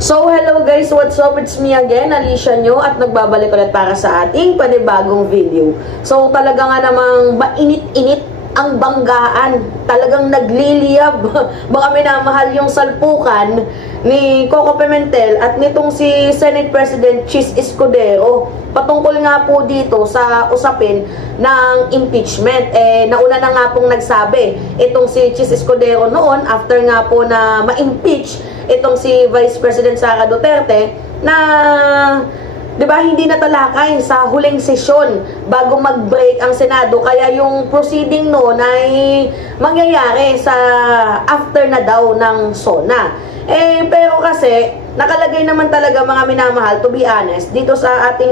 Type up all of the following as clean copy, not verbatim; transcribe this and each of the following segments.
So, hello guys, what's up? It's me again, Alicia nyo, at nagbabalik ulit para sa ating panibagong video. So, talaga nga namang mainit-init ang banggaan. Talagang nagliliyab. Baka minamahal yung salpukan ni Coco Pimentel at nitong si Senate President Chis Escudero patungkol nga po dito sa usapin ng impeachment. Nauna na nga pong nagsabi itong si Chis Escudero noon after nga po na ma-impeach itong si Vice President Sara Duterte na 'di ba hindi natalakay sa huling sesyon bago mag-break ang Senado, kaya yung proceeding noon ay mangyayari sa after na daw ng SONA. Pero kasi nakalagay naman talaga, mga minamahal, to be honest, dito sa ating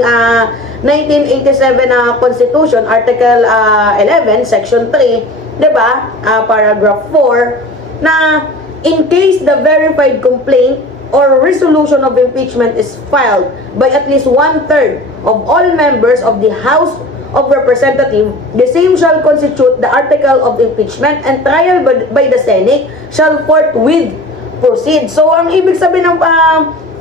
1987 na Constitution, Article 11, Section 3, 'di ba? Paragraph 4, na in case the verified complaint or resolution of impeachment is filed by at least 1/3 of all members of the House of Representatives, the same shall constitute the article of impeachment, and trial by the Senate shall forthwith proceed. So, ang ibig sabihin ng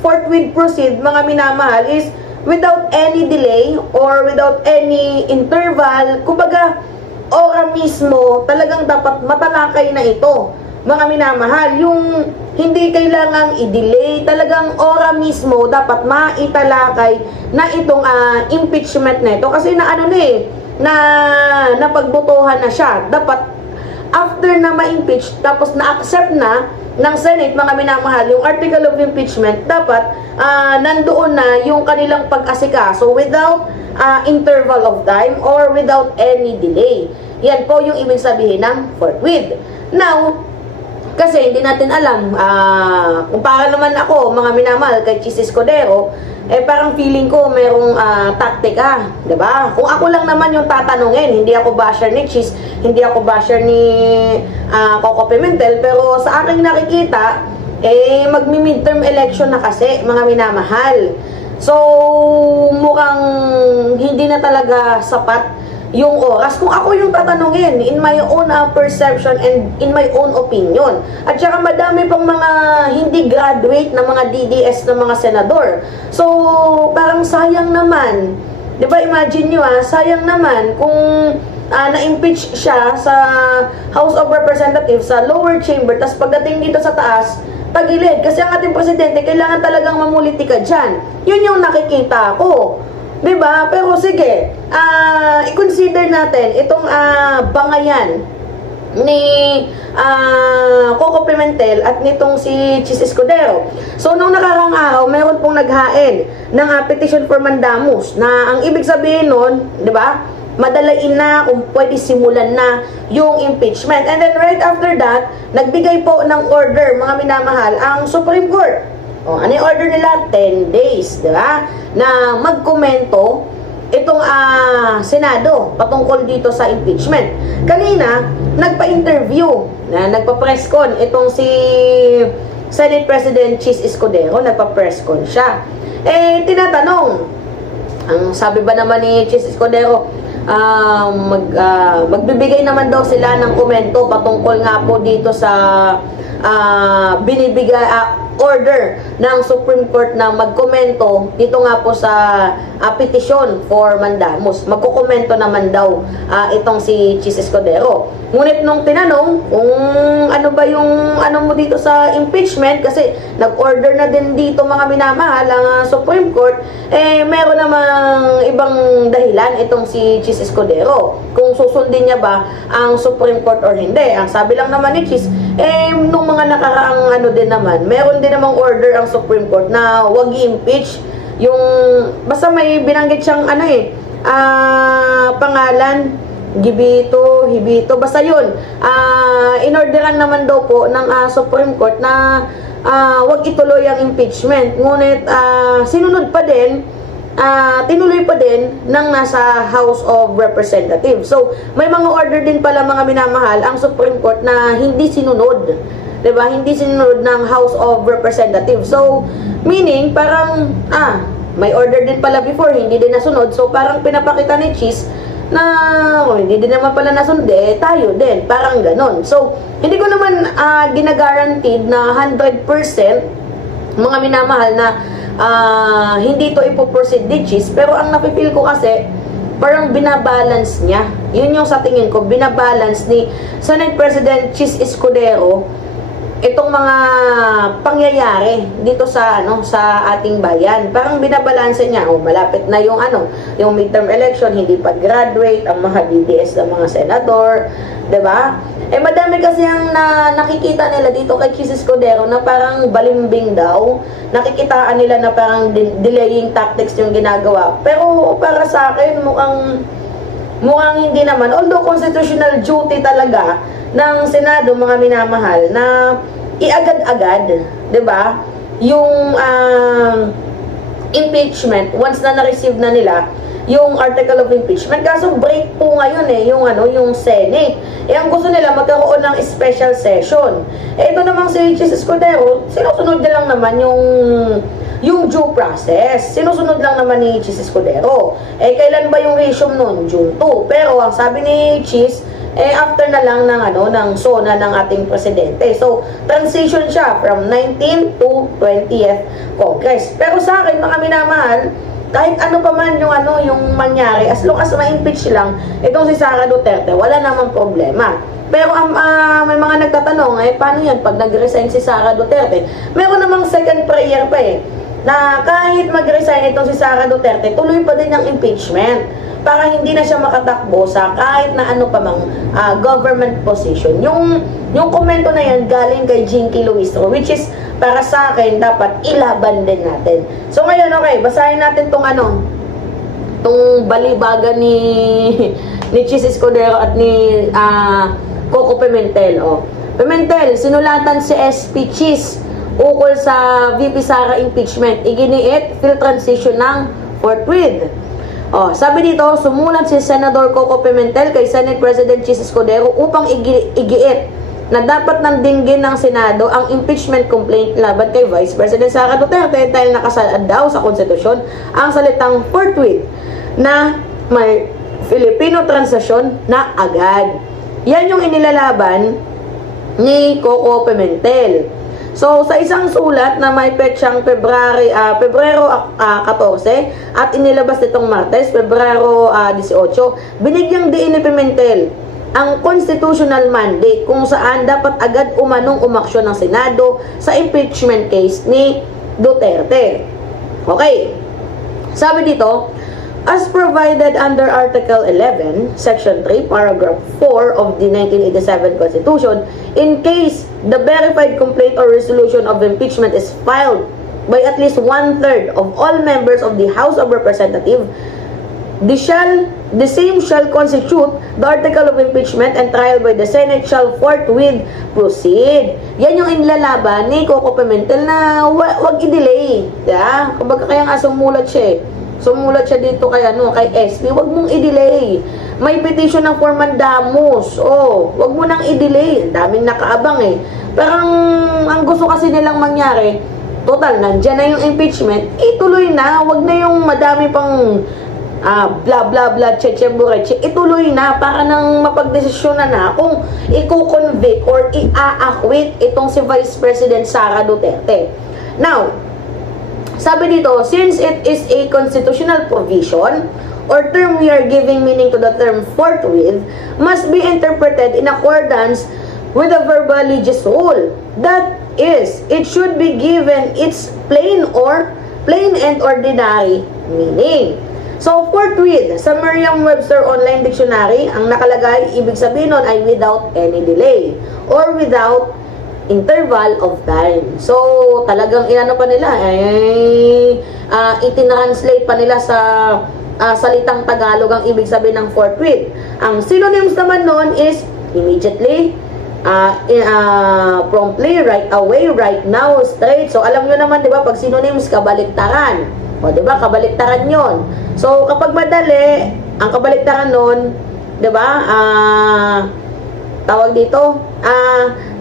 forthwith proceed, mga minamahal, is without any delay or without any interval. Kumbaga, ora mismo, talagang dapat matalakay na ito, mga minamahal. Yung hindi kailangang i-delay, talagang ora mismo dapat maitalakay na itong impeachment na ito. Kasi na napagbotohan na siya. Dapat after na ma-impeach, tapos na-accept na ng Senate, mga minamahal, yung article of impeachment, dapat nandoon na yung kanilang pag-asikaso without interval of time or without any delay. Yan po yung ibig sabihin ng forthwith. Now, kasi hindi natin alam, kung para naman ako, mga minamahal, kay Chis Escudero, parang feeling ko merong taktika, diba? Kung ako lang naman yung tatanungin, hindi ako basher ni Chis, hindi ako basher ni Coco Pimentel, pero sa aking nakikita, magmi-midterm election na kasi, mga minamahal. So, mukhang hindi na talaga sapat yung oras. Kung ako yung tatanungin, in my own perception and in my own opinion. At saka madami pang mga hindi graduate na mga DDS na mga senador. So, parang sayang naman. 'Di ba, imagine nyo sayang naman kung na-impeach siya sa House of Representatives, sa lower chamber, tas pagdating dito sa taas, tagilid. Kasi ang ating presidente, kailangan talagang mamulitika dyan. Yun yung nakikita ko. Diba? Pero sige, i-consider natin itong bangayan ni Coco Pimentel at nitong si Chis Escudero. So, nung nakarang araw, meron pong naghain ng petition for mandamus na ang ibig sabihin nun, diba, madalain na kung pwede simulan na yung impeachment. And then right after that, nagbigay po ng order, mga minamahal, ang Supreme Court. Ano yung order nila? 10 days, di ba? Na magkomento itong Senado patungkol dito sa impeachment. Kanina, nagpa-interview, nagpa-press con itong si Senate President Chis Escudero, nagpa-press con siya. Tinatanong, ang sabi ba naman ni Chis Escudero, magbibigay naman daw sila ng komento patungkol nga po dito sa binibigay order ng Supreme Court na magkomento dito nga po sa petition for mandamus. Magkukomento naman daw itong si Chis Escudero. Ngunit nung tinanong kung ano ba yung ano mo dito sa impeachment, kasi nag-order na din dito, mga minamahal, ang Supreme Court, meron namang ibang dahilan itong si Chis Escudero kung susundin niya ba ang Supreme Court or hindi. Ang sabi lang naman ni Chis, nung mga nakaraang din naman, meron din namang order ang Supreme Court na wag i-impeach yung, basta may binanggit siyang pangalan, Gibito, Hibito, basta yun, inorderan naman daw po ng Supreme Court na wag ituloy ang impeachment. Ngunit sinunod pa din, tinuloy pa din ng nasa House of Representatives. So, may mga order din pala, mga minamahal, ang Supreme Court na hindi sinunod. Diba? Hindi sinunod ng House of Representatives. So, meaning, parang, may order din pala before, hindi din nasunod. So, parang pinapakita ni Chis na hindi din naman pala nasunod, tayo din. Parang ganon. So, hindi ko naman ginagaranteed na 100% mga minamahal na hindi to ipoproceed ni Cheese, pero ang napipil ko kasi parang binabalance niya. Yun yung sa tingin ko, binabalance ni Senate President Cheese Escudero itong mga pangyayari dito sa sa ating bayan. Parang binabalanse niya. Malapit na yung yung midterm election, hindi pa graduate ang mga DDS ng mga senador, 'di ba? Madami kasi ang nakikita nila dito kay Cheese Escudero na parang balimbing daw. Nakikitaan nila na parang delaying tactics yung ginagawa. Pero para sa akin mukhang hindi naman. Although constitutional duty talaga ng Senado, mga minamahal, na iagad-agad, 'di ba? Yung impeachment once na na-receive na nila yung article of impeachment. Kaso break po ngayon yung Senate. Ang gusto nila magkaroon ng special session. Ito namang si Cheese Escudero, sinusunod niya lang naman yung due process. Sinusunod lang naman ni Cheese Escudero. Kailan ba yung resume nun? June 2. Pero ang sabi ni Cheese, after na lang ng SONA ng ating presidente. So, transition siya from 19th to 20th Congress. Pero sa akin, mga minamahal, kahit ano pa man yung mangyari, as long as ma-impeach lang itong si Sara Duterte, wala namang problema. Pero may mga nagtatanong, paano yan pag nag-resign si Sara Duterte? Meron namang second prayer pa na kahit mag-resign itong si Sara Duterte, tuloy pa din ang impeachment para hindi na siya makatakbo sa kahit na ano pa mang government position. Yung komento na yan galing kay Jinky Luistro, which is para sa akin dapat ilaban din natin. So ngayon, okay, basahin natin tong balibagan ni Cheese Escudero at ni Coco Pimentel. Pimentel, sinulatan si SP Cheese ukol sa VP Sara impeachment. Iginiit, field transition ng forthwith. Sabi dito, sumulat si Senador Coco Pimentel kay Senate President Cheese Escudero upang igiit na dapat nang dinggin ng Senado ang impeachment complaint laban kay Vice President Sara Duterte dahil nakasaad daw sa konstitusyon ang salitang forthwith na may Filipino transition na agad. Yan yung inilalaban ni Coco Pimentel. So, sa isang sulat na may petsang Pebrero 14 at inilabas nitong Martes, Pebrero 18, binigyang diin ni Pimentel ang constitutional mandate kung saan dapat agad umaksyon ng Senado sa impeachment case ni Duterte. Okay. Sabi dito, as provided under Article 11, Section 3, Paragraph 4 of the 1987 Constitution, in case the verified complaint or resolution of impeachment is filed by at least 1/3 of all members of the House of Representatives, the same shall constitute the article of impeachment and trial by the Senate shall forthwith proceed. Yan yung inilalaban ni Coco Pimentel na wag i-delay. Yeah? Kumbaga kaya nga sumulat siya Sumulat siya dito kay SP, wag mong i-delay. May petition ng for mandamus. Wag mo nang i-delay. Ang daming nakaabang Parang ang gusto kasi nilang mangyari, total, nandiyan na yung impeachment, ituloy na, wag na yung madami pang bla bla bla, cheche-bureche, ituloy na para nang mapagdesisyonan na kung i-convict or i-acquit itong si Vice President Sara Duterte. Now, sabi dito, since it is a constitutional provision or term we are giving meaning to the term forthwith, must be interpreted in accordance with the verbal religious rule. That is, it should be given its plain and ordinary meaning. So, forthwith, sa Merriam-Webster Online Dictionary, ang nakalagay, ibig sabihin nun ay without any delay or without interval of time. So, talagang pa nila, itinranslate pa nila sa salitang Tagalog ang ibig sabihin ng forthwith. Ang synonyms naman nun is immediately, promptly, right away, right now, straight. So, alam nyo naman, di ba, pag synonyms, kabaliktaran. Di ba, kabaliktaran yon. So, kapag madali, ang kabaliktaran nun, di ba, tawag dito,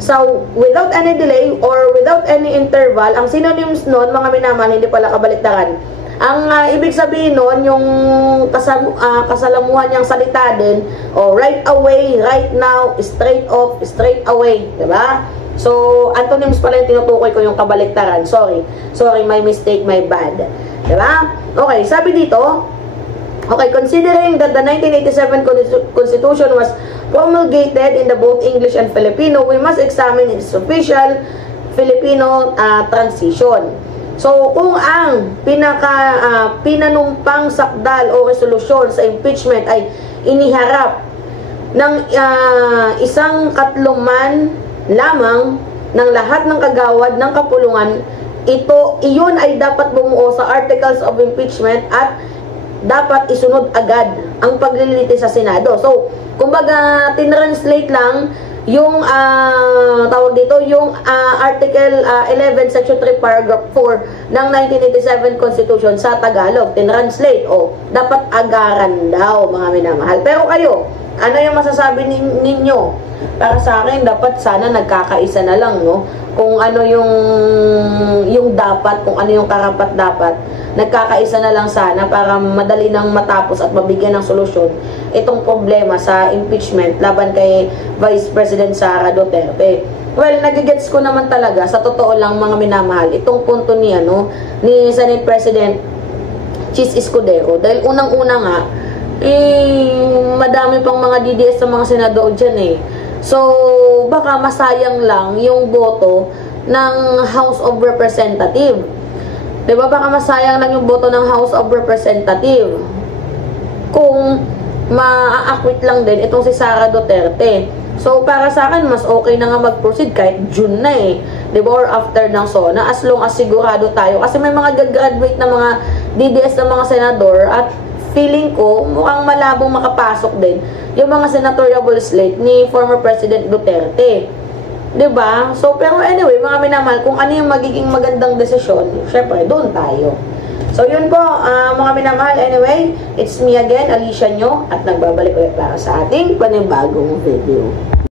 so, without any delay or without any interval, ang synonyms nun, mga minamahal, hindi pala kabaliktaran. Ang ibig sabihin nun, yung kasalamuhan niyang salita din, right away, right now, straight off, straight away, diba? So, antonyms pala yung tinutukoy ko, yung kabaliktaran. Sorry, my mistake, my bad. Diba? Okay, sabi dito, okay, considering that the 1987 Constitution was promulgated in the both English and Filipino, we must examine its official Filipino transition. So, kung ang pinanumpang sakdal o resolusyon sa impeachment ay iniharap ng isang katluman lamang ng lahat ng kagawad ng kapulungan, iyon ay dapat bumuo sa Articles of Impeachment at dapat isunod agad ang paglilitis sa Senado. So, kumbaga, tinranslate lang yung tawag dito, yung Article 11, Section 3, Paragraph 4 ng 1987 Constitution sa Tagalog. Tinranslate, dapat agaran daw, mga minamahal. Pero kayo, ano yung masasabi ninyo? Para sa akin, dapat sana nagkakaisa na lang, no? Kung ano yung dapat, kung ano yung karapat dapat, nagkakaisa na lang sana para madali nang matapos at mabigyan ng solusyon itong problema sa impeachment laban kay Vice President Sara Duterte. Well, nagigets ko naman talaga, sa totoo lang mga minamahal, itong punto ni Senate President Chis Escudero. Dahil unang-una nga, madami pang mga DDS sa mga senador dyan eh. So, baka masayang lang yung boto ng House of Representative. Diba? Baka masayang lang yung boto ng House of Representative kung maa-acquit lang din itong si Sara Duterte. So, para sa akin, mas okay na nga mag-proceed kahit June na eh. Diba? Or after ng SONA, as long as sigurado tayo. Kasi may mga gagraduate na mga DDS na mga senador at feeling ko, mukhang malabong makapasok din yung mga senatorial slate ni former President Duterte. Diba? So, pero anyway, mga minamahal, kung ano yung magiging magandang desisyon, syempre, doon tayo. So, yun po, mga minamahal. Anyway, it's me again, Alicia nyo, at nagbabalik ulit para sa ating panibagong video.